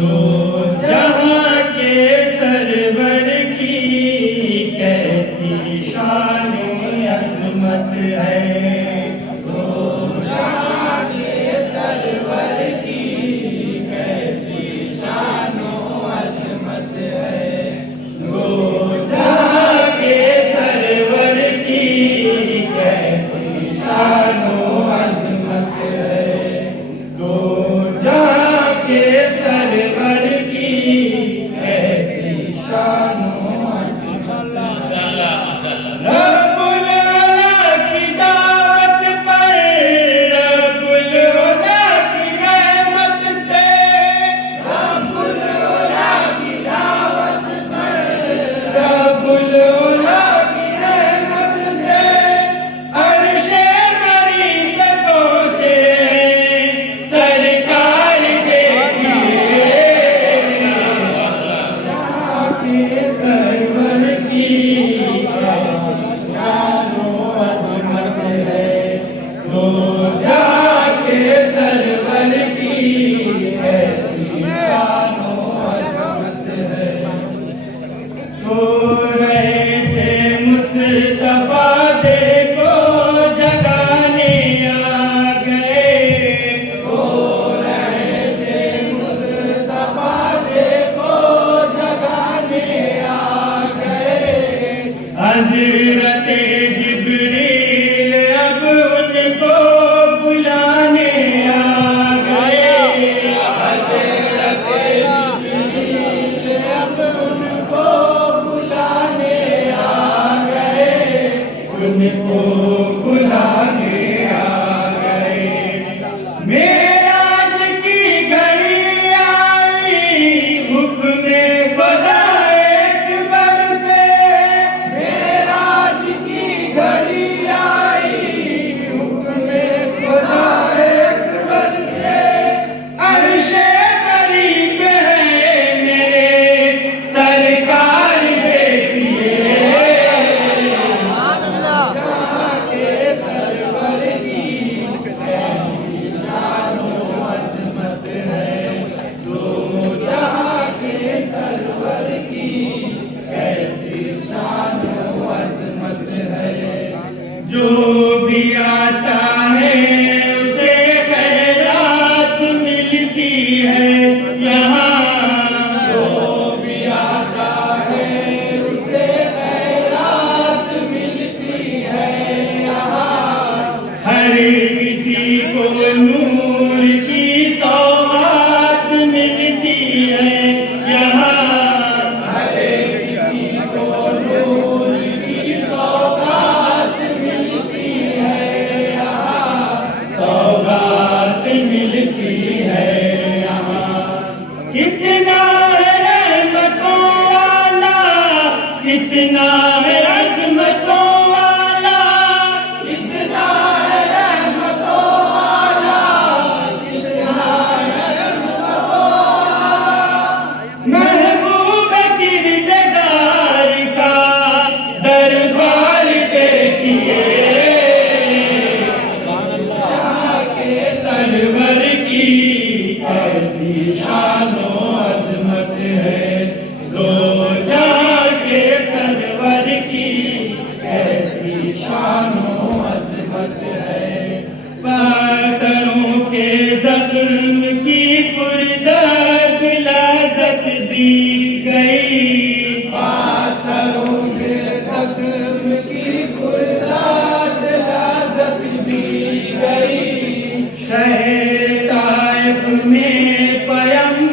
दो जहां के सरवर की कैसी शान अज़मत है। दो जहां के सरवर की कैसी शान अज़मत है। दो जहां के सरवर की कैसी शान अज़मत है। दो जहां के सरवर की कैसी शान रब्बुल अला की दावत पर, रब्बुल अला की रहमत से, रब्बुल अला की दावत पर, रब्बुल अला की रहमत से अर्शे बरी पे पहुंचे सरकार के सरवर की दो जाके सरवर की ऐसी शान अज़मत है। सो रहे थे मुस्तफा देखो जगाने आ गए। सो रहे थे मुस्तफा देखो जगाने आ गए। हज़रत जिब्रील अब उनको बुलाने आ गए। हज़रत जिब्रील अब उनको बुलाने आ गए। उनको बुलाने आ गए। मेराज की घड़ी आई हुक्मे खुदा अकबर से। मेराज की घड़ी आई हुक्मे खुदा अकबर से। अर्शे बरी पे है मेरे सरकार देखिए। जाके सरवर की कैसी शान अज़मत है। दो जहां के सरवर की कैसी शान अज़मत है। जो भी आता है उसे खैरात मिलती है यहाँ। जो भी आता है उसे खैरात मिलती है यहाँ। हर किसी को नूर की सौगात मिलती है यहाँ। हर किसी को नूर की सौगात मिलती है यहाँ। सौगात मिलती है यहाँ। कितना है रहमतों वाला, कितना है अज़मतों वाला, कितना है रहमतों वाला, कितना है रहमतों वाला। महबूब किरदार का दरबार देखिए। जाके सरवर की कैसी शान अज़मत है। दो जाके सरवर की कैसी शान अज़मत है। पातरों के ज़ख्म की पुरदर्द लाज़त दी गई। पातरों के ज़ख्म की पुरदर्द लाज़त दी गई। शहर ताइफ में पयम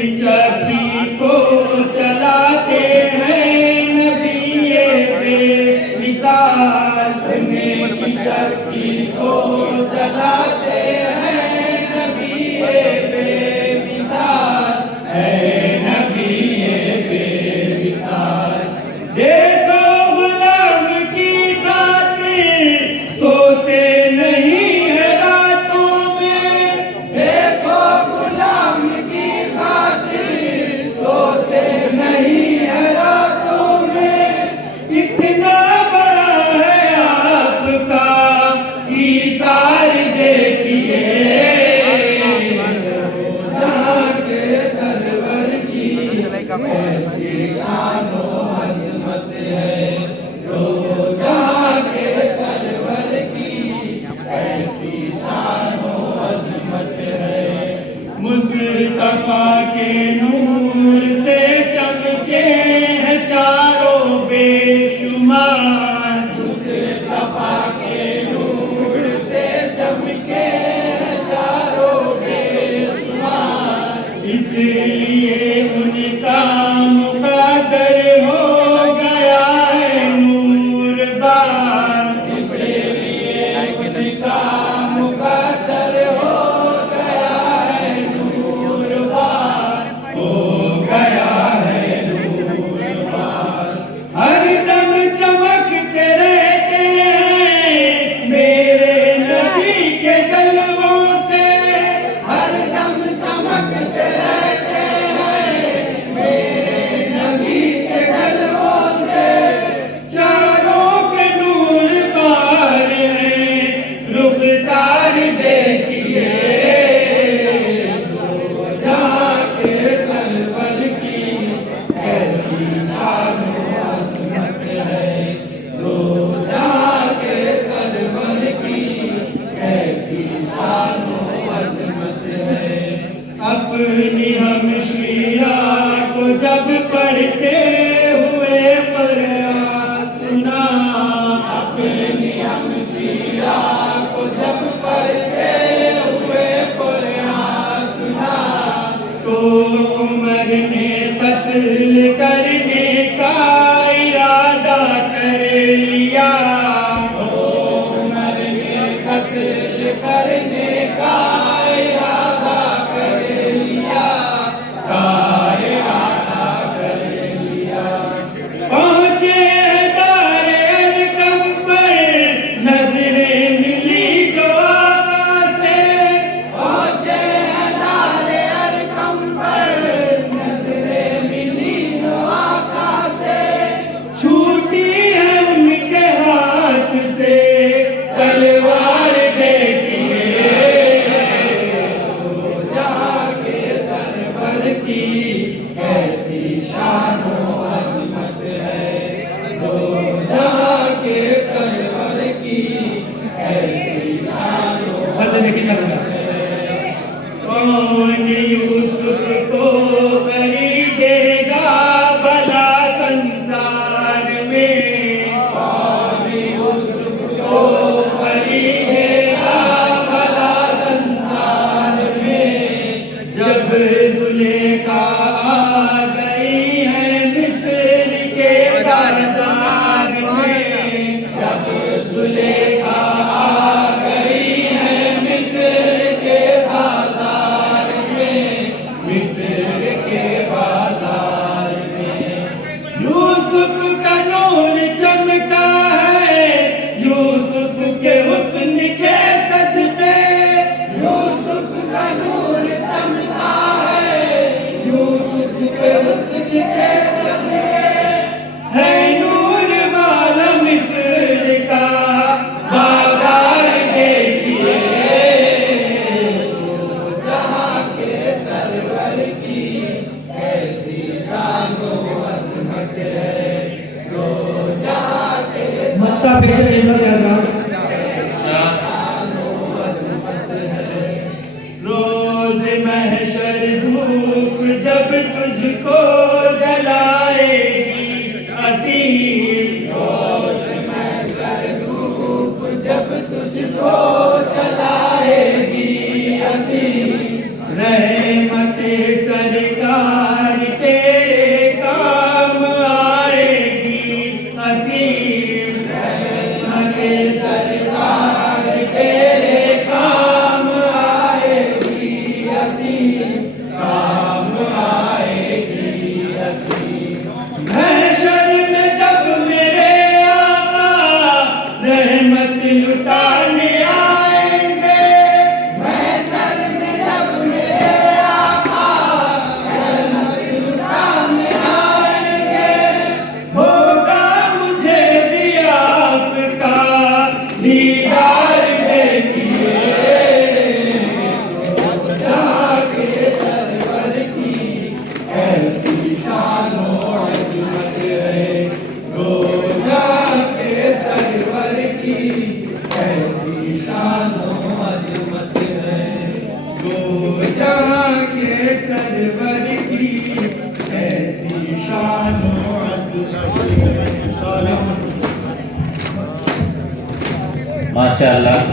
की चक्की को चलाते हैं नबी बेमिसाल, पुण्य की चक्की को चलाते हैं नबी बेमिसाल, है नबी बेमिसाल। देखो गुलाम की खातिर सोते नहीं है रातों में, देखो गुलाम की खातिर सोते नहीं है रातों में। इतना बड़ा है आपका ईसार देखिए, जहाँ के सरवर की ऐसी शानो अज़मत है, तो जहाँ के सरवर की ऐसी शानो अज़मत है। मुस्तफा के नूर से चमके हैं चारों बेशुमार, मुस्तफा के नूर से चमके हैं चारों बेशुमार। इसलिए उनका मुक़द्दर हो गया है नूरबान, इसलिए उनका मुक़द्दर हो गया है नूरबान, हो गया है नूरबान। हरदम चमकते रहते हैं मेरे नबी के जलवों से, हरदम चमकते रहते हैं मेरे नबी के जलवों से। चारों के नूर बार हैं, रुखसार देखिए, तो जहाँ के सरवर की ऐसी शानो अज़मत है, तो जहाँ के सरवर की ऐसी शानो अज़मत है। अपनी हमशीरा को जब पढ़ते हुए क़ुरआन सुना, अपनी हमशीरा को जब पढ़ते हुए क़ुरआन सुना, तो उमर ने कत्ल करने का इरादा कर लिया, तो उमर ने कत्ल करने का इरादा कर लिया, का इरादा कर लिया। पहुँचे दारे अरकम पर नजरें मिली जो आका से, पहुँचे दारे अरकम पर नजरें मिली जो आका से। छूटी है उनके हाथ से तलवार देखिए, तो जहाँ के सरवर की ऐसी शानो अज़मत है, तो जहाँ के सरवर की ऐसी शानो अज़मत है। कौन यूसुफ को खरीदेगा भला संसार में, कौन यूसुफ को खरीदेगा भला संसार में। जब ज़ुलेखा आ गई है मिस्र के बाज़ार में, जब ज़ुलेखा आ गई है मिस्र के बाज़ार में, मिस्र के बाज़ार में। यूसुफ का नूर चमका है, यूसुफ के हुस्न के सदक़े, यूसुफ का नूर चमका है, यूसुफ के हुस्न के सदक़े। है नूर वाला मिस्र का बाज़ार देखिए, तो जहाँ के सरवर की ऐसी शानो अज़मत है, तो जहाँ के रोज़ महशर धूप जब तुझको जलाएगी असीर, रोज़ महशर धूप जब तुझको जलाएगी असीर। रहमत सरकार माशाअल्लाह।